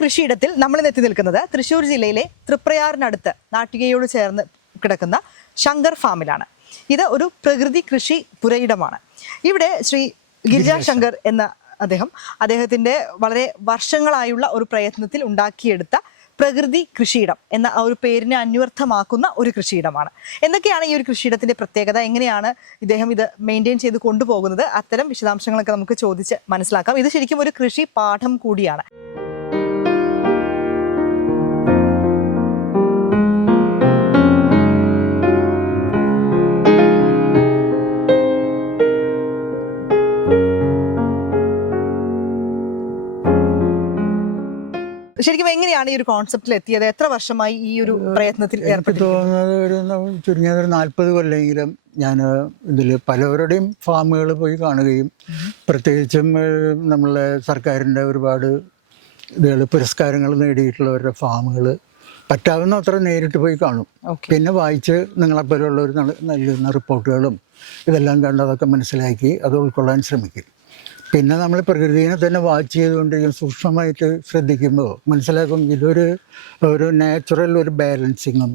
കൃഷിയിടത്തിൽ നമ്മൾ എത്തി നിൽക്കുന്നത് തൃശ്ശൂർ ജില്ലയിലെ തൃപ്രയാറിനടുത്ത് നാട്ടികയോട് ചേർന്ന് കിടക്കുന്ന ശങ്കർ ഫാമിലാണ്. ഇത് ഒരു പ്രകൃതി കൃഷി പുരയിടമാണ്. ഇവിടെ ശ്രീ ഗിരിജ ശങ്കർ എന്ന അദ്ദേഹം അദ്ദേഹത്തിന്റെ വളരെ വർഷങ്ങളായുള്ള ഒരു പ്രയത്നത്തിൽ ഉണ്ടാക്കിയെടുത്ത പ്രകൃതി കൃഷിയിടം എന്ന ആ ഒരു പേരിനെ അന്വർത്ഥമാക്കുന്ന ഒരു കൃഷിയിടമാണ്. എന്തൊക്കെയാണ് ഈ ഒരു കൃഷിയിടത്തിന്റെ പ്രത്യേകത? എങ്ങനെയാണ് ഇദ്ദേഹം ഇത് മെയിന്റെയിൻ ചെയ്ത് കൊണ്ടുപോകുന്നത്? അത്തരം വിശദാംശങ്ങളൊക്കെ നമുക്ക് ചോദിച്ച് മനസ്സിലാക്കാം. ഇത് ശരിക്കും ഒരു കൃഷി പാഠം കൂടിയാണ്. ശരിക്കും എങ്ങനെയാണ് ഈ ഒരു കോൺസെപ്റ്റിൽ എത്തിയത്? എത്ര വർഷമായി ഈ ഒരു പ്രയത്നത്തിൽ എനിക്ക് തോന്നുന്നത് ഒരു ചുരുങ്ങിയത് ഒരു നാൽപ്പത് കൊല്ലെങ്കിലും ഞാൻ ഇതിൽ പലവരുടെയും ഫാമുകൾ പോയി കാണുകയും പ്രത്യേകിച്ചും നമ്മളെ സർക്കാരിന്റെ ഒരുപാട് ഇതുകൾ പുരസ്കാരങ്ങൾ നേടിയിട്ടുള്ളവരുടെ ഫാമുകൾ പറ്റാവുന്ന അത്ര നേരിട്ട് പോയി കാണും. പിന്നെ വായിച്ച് നിങ്ങളെപ്പോലുള്ളവർ നൽകുന്ന റിപ്പോർട്ടുകളും ഇതെല്ലാം കണ്ട് അതൊക്കെ മനസ്സിലാക്കി അത് ഉൾക്കൊള്ളാൻ ശ്രമിക്കും. പിന്നെ നമ്മൾ പ്രകൃതിയെ തന്നെ വാച്ച് ചെയ്തുകൊണ്ടിരിക്കും സൂക്ഷ്മമായിട്ട് ശ്രദ്ധിക്കുമ്പോൾ മനസ്സിലാക്കും ഇതൊരു ഒരു നാച്ചുറൽ ഒരു ബാലൻസിങ്ങും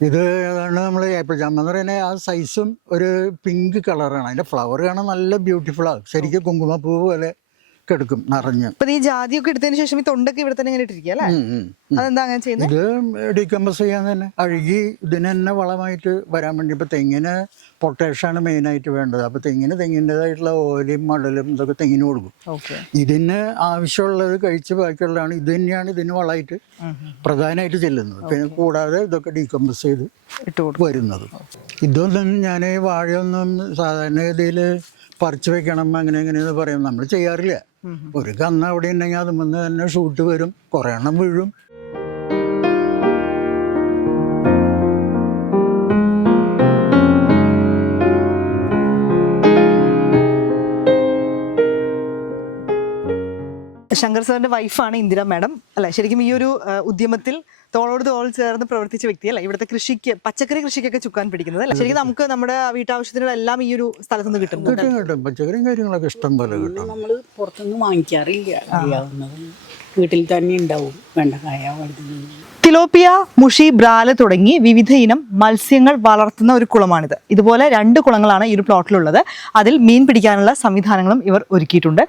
ഇത് ഏതാണ് നമ്മൾ ഏപ്പിൾ ജാം എന്ന് പറയുന്നത് ആ സൈസും ഒരു പിങ്ക് കളറാണ് അതിന്റെ ഫ്ലവർ കാണാൻ നല്ല ബ്യൂട്ടിഫുള്ളാണ് ശരിക്കും കുങ്കുമപ്പൂ പോലെ കിടക്കും നിറഞ്ഞ്. അപ്പൊ ഈ ജാതിയൊക്കെ എടുത്തതിന് ശേഷം ഈ തൊണ്ടൊക്കെ ഇവിടെ തന്നെ ഇങ്ങനെ ഇട്ടിരിക്കുക അല്ലേ. അതെന്താ അങ്ങനെ ചെയ്യുന്നത് ഇത് ഡീകമ്പസ് ചെയ്യാൻ തന്നെ. അഴുകി ഇതിന് തന്നെ വളമായിട്ട് വരാൻ വേണ്ടി ഇപ്പൊ തെങ്ങിന് മെയിൻ ആയിട്ട് വേണ്ടത്. അപ്പൊ തെങ്ങിന് തെങ്ങിന്റെതായിട്ടുള്ള ഓലയും മടലും ഇതൊക്കെ തെങ്ങിന് കൊടുക്കും. ഇതിന് ആവശ്യമുള്ളത് കഴിച്ച് ബാക്കിയുള്ളതാണ്. ഇത് തന്നെയാണ് ഇതിന് വളമായിട്ട് പ്രധാനമായിട്ട് ചെല്ലുന്നത്. പിന്നെ കൂടാതെ ഇതൊക്കെ ഡീകമ്പസ് ചെയ്ത് ഇട്ട് വരുന്നത്. ഇതൊന്നും ഞാൻ വാഴയൊന്നും സാധാരണഗതിയിൽ പറിച്ചു വെക്കണം അങ്ങനെ എങ്ങനെയെന്ന് പറയും. നമ്മൾ ചെയ്യാറില്ല. ഒരു കന്ന് അവിടെ ഉണ്ടെങ്കിൽ അത് മുന്ന് തന്നെ ഷൂട്ട് വരും കുറേ എണ്ണം വീഴും. ശങ്കർ സാറിന്റെ വൈഫാണ് ഇന്ദിര മാഡം. അല്ലെ ശരിക്കും ഈ ഒരു ഉദ്യമത്തിൽ തോളോട് തോൾ ചേർന്ന് പ്രവർത്തിച്ച വ്യക്തിയല്ല. ഇവിടുത്തെ കൃഷിക്ക് പച്ചക്കറി കൃഷിക്കൊക്കെ ചുക്കാൻ പിടിക്കുന്നത് അല്ലെ? ശരിക്കും നമുക്ക് നമ്മുടെ വീട്ടാവശ്യത്തിനുള്ള എല്ലാം ഈ ഒരു സ്ഥലത്ത് നിന്ന് കിട്ടും. കിട്ടും കിട്ടും. പച്ചക്കറിയും കാര്യങ്ങളൊക്കെ ഇഷ്ടം പോലെ കിട്ടും. നമ്മൾ പുറത്തുനിന്ന് വാങ്ങിക്കാറില്ല. അറിയാവുന്നത് വീട്ടിൽ തന്നെ ഉണ്ടാവും. വേണ്ട വഴുതനങ്ങ തിലോപ്പിയ മുഷി ബ്രാൽ തുടങ്ങി വിവിധ ഇനം മത്സ്യങ്ങൾ വളർത്തുന്ന ഒരു കുളമാണിത്. ഇതുപോലെ രണ്ട് കുളങ്ങളാണ് ഈ ഒരു പ്ലോട്ടിലുള്ളത് അതിൽ മീൻ പിടിക്കാനുള്ള സംവിധാനങ്ങളും ഇവർ ഒരുക്കിയിട്ടുണ്ട്.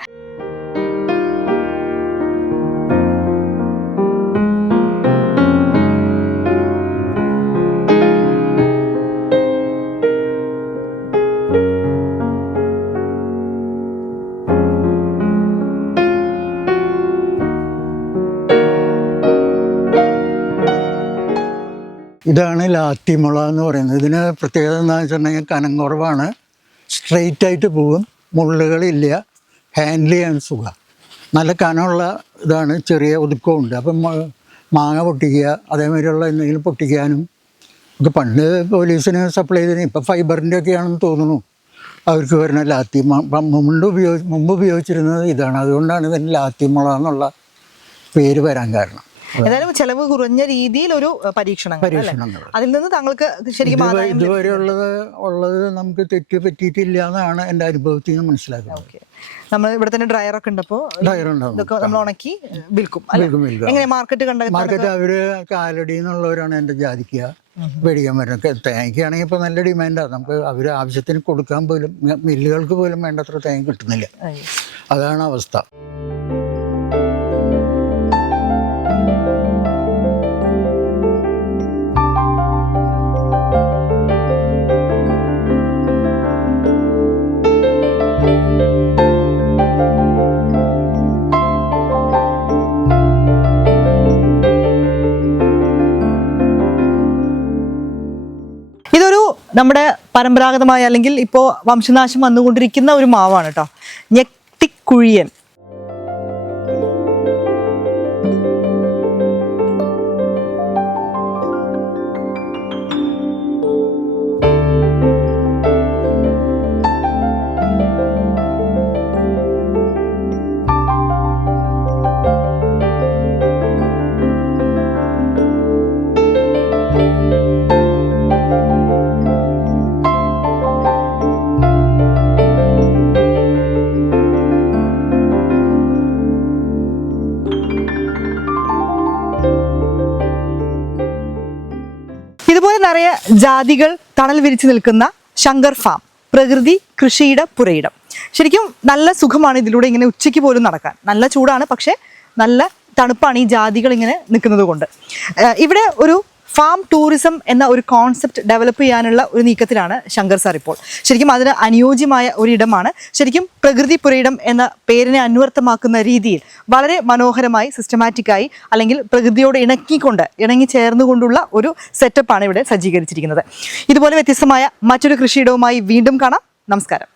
ഇതാണ് ലാത്തിമുള എന്ന് പറയുന്നത്. ഇതിന് പ്രത്യേകത എന്താണെന്ന് വെച്ചിട്ടുണ്ടെങ്കിൽ കനം കുറവാണ്. സ്ട്രെയിറ്റ് ആയിട്ട് പോകും. മുള്ളുകളില്ല. ഹാൻഡിൽ ചെയ്യാൻ സുഖം. നല്ല കനമുള്ള ഇതാണ്. ചെറിയ ഒതുക്കമുണ്ട്. അപ്പം മാങ്ങ പൊട്ടിക്കുക അതേമാതിരിയുള്ള എന്തെങ്കിലും പൊട്ടിക്കാനും ഒക്കെ പണ്ട് പോലീസിന് സപ്ലൈ ചെയ്തതിന് ഇപ്പം ഫൈബറിന്റെ ഒക്കെയാണെന്ന് തോന്നുന്നു. അവർക്ക് വരുന്ന ലാത്തി മുമ്പ് ഉപയോഗി മുമ്പ് ഉപയോഗിച്ചിരുന്നത് ഇതാണ്. അതുകൊണ്ടാണ് ഇതിന് ലാത്തിമുള എന്നുള്ള പേര് വരാൻ കാരണം. ഏതായാലും ചെലവ് കുറഞ്ഞ രീതിയിൽ ഒരു പരീക്ഷണങ്ങൾ പരീക്ഷണങ്ങൾ. അതിൽ നിന്ന് താങ്കൾക്ക് ശരിക്കും ഇതുവരെ ആദായം ഇതുവരെ ഉള്ളത് ഉള്ളത് നമുക്ക് തെറ്റ് പറ്റിയിട്ടില്ല എന്നാണ് എന്റെ അനുഭവത്തിൽ നിന്ന് മനസ്സിലാക്കുന്നത്. നമ്മൾ ഇവിടെ തന്നെ ഡ്രയർ ഒക്കെ ഉണ്ടപ്പോ ഡ്രയർ ഇതൊക്കെ നമ്മൾ ഉണക്കി വിൽക്കും. എങ്ങനെ മാർക്കറ്റ് കണ്ട മാർക്കറ്റ് അവർ കാലടി എന്നുള്ളവരാണ് എന്റെ ജാതിക്ക. മേടിക്കാൻ വരുന്നത് തേങ്ങയ്ക്കാണെങ്കിൽ ഇപ്പോൾ നല്ല ഡിമാൻഡാണ് നമുക്ക് അവർ ആവശ്യത്തിന് കൊടുക്കാൻ പോലും മില്ലുകൾക്ക് പോലും വേണ്ടത്ര തേങ്ങ കിട്ടുന്നില്ല. അതാണ് അവസ്ഥ. ഇതൊരു നമ്മുടെ പരമ്പരാഗതമായ അല്ലെങ്കിൽ ഇപ്പോൾ വംശനാശം വന്നുകൊണ്ടിരിക്കുന്ന ഒരു മാവാണ് കേട്ടോ. ഞെട്ടിക്കുഴിയൻ. ഇതുപോലെ നിറയെ ജാതികൾ തണൽ വിരിച്ചു നിൽക്കുന്ന ശങ്കർ ഫാം പ്രകൃതി കൃഷിയുടെ പുരയിടം. ശരിക്കും നല്ല സുഖമാണ് ഇതിലൂടെ ഇങ്ങനെ ഉച്ചയ്ക്ക് പോലും നടക്കാൻ. നല്ല ചൂടാണ് പക്ഷേ നല്ല തണുപ്പാണ് ഈ ജാതികൾ ഇങ്ങനെ നിൽക്കുന്നത് കൊണ്ട്. ഇവിടെ ഒരു ഫാം ടൂറിസം എന്ന ഒരു കോൺസെപ്റ്റ് ഡെവലപ്പ് ചെയ്യാനുള്ള ഒരു നീക്കത്തിലാണ് ശങ്കർ സാർ ഇപ്പോൾ. ശരിക്കും അതിന് അനുയോജ്യമായ ഒരിടമാണ്. ശരിക്കും പ്രകൃതി പുരയിടം എന്ന പേരിനെ അന്വർത്ഥമാക്കുന്ന രീതിയിൽ വളരെ മനോഹരമായി സിസ്റ്റമാറ്റിക്കായി അല്ലെങ്കിൽ പ്രകൃതിയോട് ഇണക്കിക്കൊണ്ട് ഇണങ്ങി ചേർന്നുകൊണ്ടുള്ള ഒരു സെറ്റപ്പാണ് ഇവിടെ സജ്ജീകരിച്ചിരിക്കുന്നത്. ഇതുപോലെ വ്യത്യസ്തമായ മറ്റൊരു കൃഷിയിടവുമായി വീണ്ടും കാണാം. നമസ്കാരം.